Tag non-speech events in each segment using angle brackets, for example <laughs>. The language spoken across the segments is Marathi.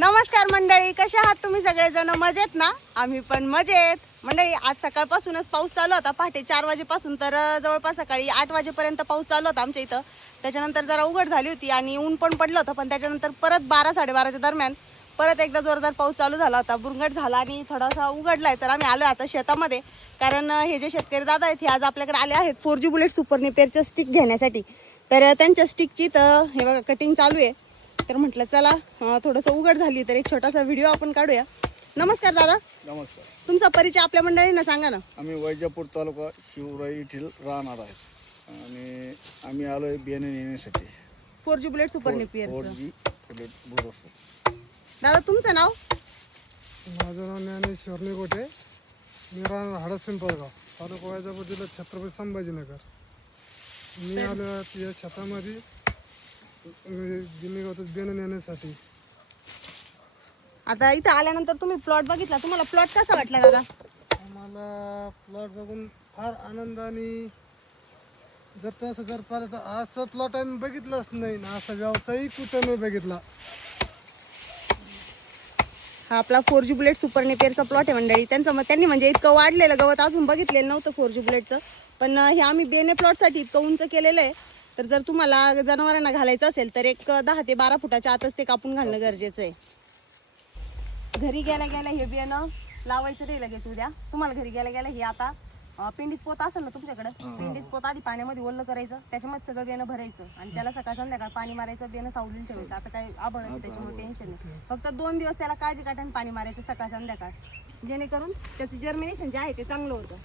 नमस्कार मंडळी कशा आहात तुम्ही सगळेजण? मजेत ना? आम्ही पण मजेत. मंडळी आज सकाळपासूनच पाऊस चालू होता. पहाटे चार वाजेपासून तर जवळपास सकाळी आठ वाजेपर्यंत पाऊस चालू होता आमच्या इथं. त्याच्यानंतर जरा उघड झाली होती आणि ऊन पण पडलं होतं पण त्याच्यानंतर परत बारा साडेबाराच्या दरम्यान परत एकदा जोरदार पाऊस चालू झाला होता. बुरंगट झाला आणि थोडासा उघडलाय तर आम्ही आलो आता शेतामध्ये. कारण हे जे शेतकरी दादा आहेत हे आज आपल्याकडे आले आहेत. फोर जी बुलेट सुपर निपेरचं स्टिक घेण्यासाठी. तर त्यांच्या स्टिकची तर हे बघा कटिंग चालू आहे. तर म्हटलं चला थोडंसं उघड झाली तर एक छोटासा व्हिडिओ आपण काढूया. नमस्कार दादा. नमस्कार. तुमचा परिचय आपल्या मंडळींना सांगा ना. आम्ही वैजापूर तालुका शिवराई येथील राहणार आहेत आणि आम्ही आलो आहे बियाणे नेण्यासाठी four G bullet super four napier G plate बुरसपूर दादा तुमचं नाव? माझं नाव ज्ञानेश्वर निगोटे मी राहणार हडद पिंपळगाव तालुका वैजापूर जिल्हा छत्रपती संभाजीनगर. मी आलो आहे या छतामध्ये. नेण्यासाठी आता इथं आल्यानंतर तुम्ही प्लॉट बघितला तुम्हाला प्लॉट कसा वाटला दादा? आम्हाला प्लॉट बघून फार आनंद आणि जर तसं जर पाहिलं तर असं प्लॉट आम्ही बघितलंच नाही ना असा व्यवसायही कुठं नाही बघितला. हा आपला फोर जी बुलेट सुपर नेपियरचा प्लॉट आहे मंडळी. त्यांचं मग त्यांनी म्हणजे इतकं वाढलेलं गवत अजून बघितलेलं नव्हतं फोर जी बुलेटचं पण हे आम्ही बेने प्लॉटसाठी इतकं उंच केलेलं आहे. तर जर तुम्हाला जनावरांना घालायचं असेल तर एक दहा ते बारा फुटाच्या आतच ते कापून घालणं गरजेचं आहे. घरी गेल्या गेल्या हे बियाणं लावायचं नाही लगेच उद्या. तुम्हाला घरी गेल्या गेल्या हे आता अं, पिंडीच पोत असेल ना तुमच्याकडे पिंडीच पोत आधी पाण्यामध्ये ओलं करायचं त्याच्यामध्ये सगळं बियाणं भरायचं आणि त्याला सकाळ संध्याकाळ पाणी मारायचं बियाणं सावलीला ठेवायचं. आता काय आबळ आहे त्याच्यामुळे टेन्शन नाही. फक्त दोन दिवस त्याला काळजी काढून पाणी मारायचं सकाळ संध्याकाळ. जेणेकरून त्याचं जर्मिनेशन जे आहे ते चांगलं होतं.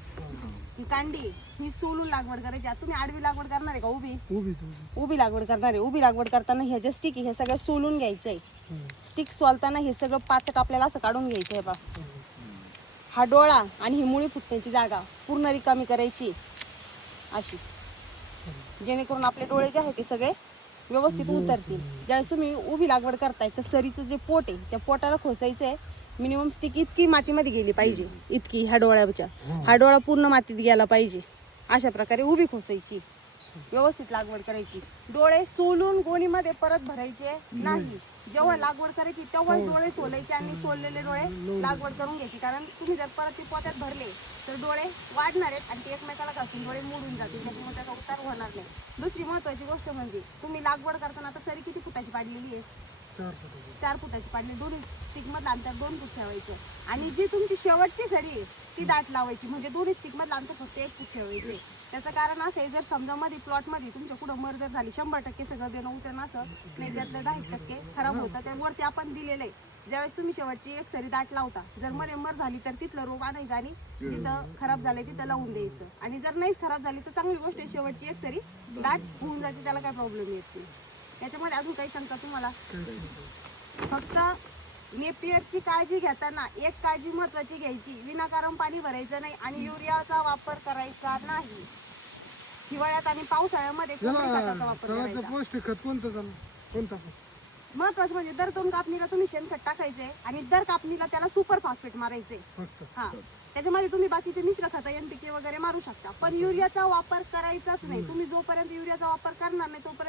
कांडी ही सोलून लागवड करायची आता तुम्ही आडवी लागवड करणार आहे का उभी? उभीच उभी. उभी लागवड करणार आहे. उभी लागवड करताना ह्या ज्या स्टिक हे सगळं सोलून घ्यायचं आहे. स्टिक सोलताना हे सगळं पाचक आपल्याला असं काढून घ्यायचं आहे बा. हा. डोळा आणि ही मुळी फुटण्याची जागा पूर्ण रिकामी करायची. अशी. जेणेकरून आपले डोळे जे आहेत ते सगळे व्यवस्थित उतरतील. ज्यावेळेस तुम्ही उभी लागवड करताय तर सरीचं जे पोट आहे त्या पोटाला खोसायचं आहे मिनिमम स्टिक इतकी मातीमध्ये गेली पाहिजे. इतकी ह्या डोळ्याच्या. हा. डोळा पूर्ण मातीत गेला पाहिजे. अशा प्रकारे उभी खोसायची. व्यवस्थित लागवड करायची. डोळे सोलून गोणीमध्ये परत भरायचे नाही. जेव्हा लागवड करायची तेव्हा डोळे सोलायचे आणि सोललेले डोळे लागवड करून घ्यायची. कारण तुम्ही जर परत ते पोत्यात भरले तर डोळे वाढणार आहेत आणि ते एकमेकाला घासून डोळे मोडून जातील. त्याच्यामुळे त्याचा उतार होणार नाही. दुसरी महत्वाची गोष्ट म्हणजे तुम्ही लागवड करताना आता सरी किती फुटाची पाडलेली आहे? चार फुटाची. चार फुटाची पाडली दोन्ही स्टिक मधलं अंतर दोन फूट ठेवायचं. आणि जी तुमची शेवटची सरी आहे ती दाट लावायची. म्हणजे दोन्ही स्टिक मधलं अंतर फक्त एक फूट ठेवायचे त्याचं कारण असं आहे जर समजा मध्ये प्लॉटमध्ये तुमच्या पुढं मर जर झाली शंभर टक्के सगळं देणं उतरण असं. नाही त्यातलं दहा टक्के खराब होतं. त्यावरती आपण दिलेलं आहे. ज्यावेळेस तुम्ही शेवटची एक सरी दाट लावता जर मध्ये मर झाली तर तिथलं रोग आणायचं आणि जिथं खराब झालंय तिथं लावून द्यायचं. आणि जर नाहीच खराब झाली तर चांगली गोष्ट आहे शेवटची एक सरी दाट होऊन जाते त्याला काय प्रॉब्लेम येत नाही. त्याच्यामध्ये अजून काही शंका तुम्हाला? फक्त नेपियरची काळजी घेताना एक काळजी महत्वाची घ्यायची. विनाकारण पाणी भरायचं नाही आणि युरियाचा वापर करायचा नाही. हिवाळ्यात आणि पावसाळ्यामध्ये पौष्टिक खत कोणतं कोणता महत्वाचं म्हणजे दर दोन कापणीला तुम्ही शेणखत टाकायचे आणि दर कापणीला त्याला सुपर फॉस्फेट मारायचे. हा. त्याच्यामध्ये तुम्ही बाकीचे मिश्र खत एनपीके वगैरे मारू शकता. पण युरियाचा वापर करायचाच नाही. तुम्ही जोपर्यंत युरियाचा वापर करणार नाही तोपर्यंत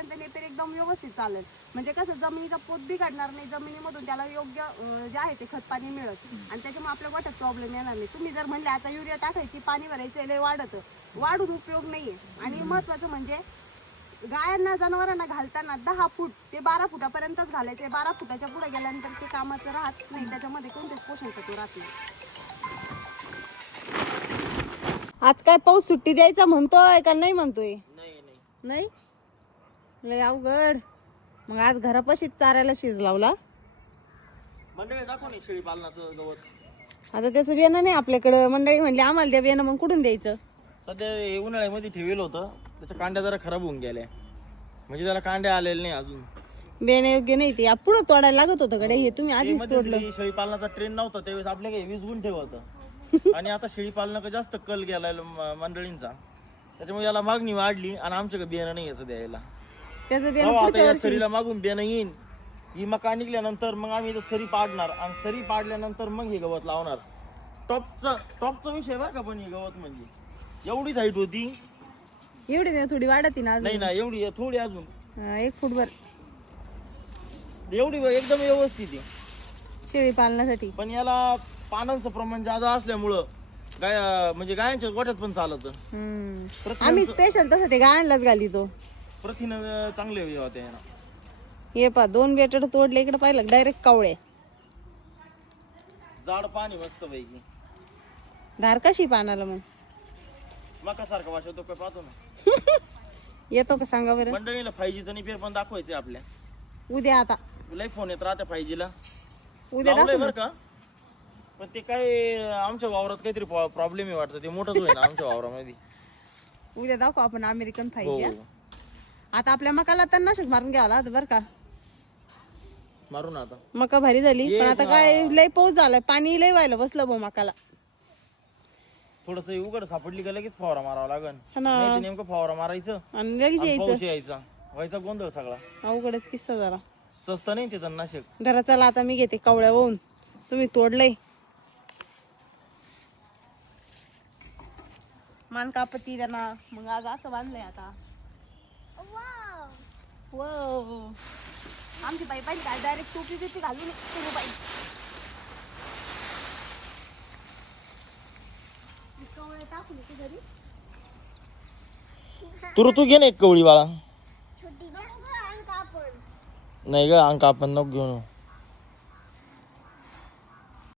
एकदम व्यवस्थित चालेल. म्हणजे कसं जमिनीचा पोत बिघडणार नाही जमिनीमधून त्याला योग्य अं, जे आहे ते खत पाणी मिळत. आणि त्याच्यामुळे आपल्या गोठ्यात प्रॉब्लेम येणार नाही. तुम्ही जर म्हणले आता युरिया टाकायची पाणी भरायचं लय वाढत. वाढून उपयोग नाहीये. आणि महत्वाचं म्हणजे गायांना जनावरांना घालताना दहा फूट ते बारा फुटापर्यंतच घालायचे. बारा फुटाच्या पुढे गेल्यानंतर ते कामाचं राहत नाही. त्याच्यामध्ये कोणतेच पोषण तत्व राहत नाही. आज काय पाऊस सुट्टी द्यायचा म्हणतोय का नाही म्हणतोय? नाही? लय अवघड. मग आज घरापाशीच चारायला शिज लावला. मंडळी शेळी पालनाचं गवत. आता त्याचं बियाणं नाही आपल्याकडं. मंडळी म्हणली आम्हाला त्या बियाणं मग कुठून द्यायचं? सध्या हे उन्हाळ्यामध्ये ठेवेल होतं. त्याच्या कांड्या जरा खराब होऊन गेल्या. म्हणजे त्याला कांड्या आलेले नाही अजून. बियाणं योग्य नाही ते. पुढं तोडायला लागत होतं कडे हे तुम्ही ते आधीच मध्ये तोडलं. शेळी पालनाचा ट्रेन नव्हता. त्यावेळेस आपल्या काही वीस गुंठे होतं. <laughs> आणि आता शेळी पालनाचा जास्त कल गेलाय म- मंडळींचा. त्याच्यामुळे याला मागणी वाढली आणि आमच्याकडे बियाणं नाही याचं द्यायला त्याचं बियाणं तेव्हा आता पुढच्या या वर्षी. सरीला मागून बियाणं येईन. ही मका निघल्यानंतर मग आम्ही इथं सरी पाडणार. आणि सरी पाडल्यानंतर मग हे गवत लावणार. टॉपचा टॉपचा विषय बरं का पण हे गवत म्हणजे. एवढीच हाईट होती. एवढी नाही थोडी वाढत ना नाही ना एवढी आहे, थोडी अजून. अजून एक फुटभर एवढी एकदम व्यवस्थित आहे. शेळी पालनासाठी. पण याला पानांचं प्रमाण जादा असल्यामुळं गाय म्हणजे गायांच्या गोठ्यात पण चालत. हम्म. आम्ही स्पेशल तसं ते गायांनाच घालितो. प्रथिन चांगले होते हे पा दोन बेटर तोडले इकडे पाहिलं डायरेक्ट कावळे. जाड पाणी मस्त पैकी. धार कशी पानाला मग? मका सारखा वाटतो तो काय पाहतो ना? <laughs> येतो का सांगा बरं? मंडळीला फाय जीचा निपेर पण दाखवायचे आपल्या. उद्या आता. लई फोन येत राहत्या फाय जीला उद्या लावलंय दाखव बरं का. पण ते काय आमच्या वावरात काहीतरी प्रॉब्लेम आहे वाटतं. ते मोठंच होईल आमच्या वावरामध्ये. उद्या दाखव आपण अमेरिकन हो. पाहिजे आता आपल्या मकाला तर नाशक मारून घ्यावं लागतं बरं का. मारू ना आता. मका भारी झाली पण आता काय लय पाऊस झालाय पाणी लय व्हायला बसलं भाऊ मकाला. थोडस उघड सापडली का लगेच फवारा मारावा लागन. हा ना. नाही तर नेमकं फवारा मारायचं आणि लगेच आणि यायचं. पाऊस यायचा. व्हायचा गोंधळ सगळा. अवघडच किस्सा जरा स्वस्त नाही ते नाशिक जरा चला आता मी घेते कवळ्या होऊन तुम्ही तोडलंय. मान कापती त्यांना. मग आज असं बांधलंय आता. आमची बाई पाहिजे काय डायरेक्ट टोपी बिपी घालून येते बाई. कवळ्या टाकून येते घरी. तू तू घे ना एक कवळी बाळा. नाही ग अंक आपण नको घेऊन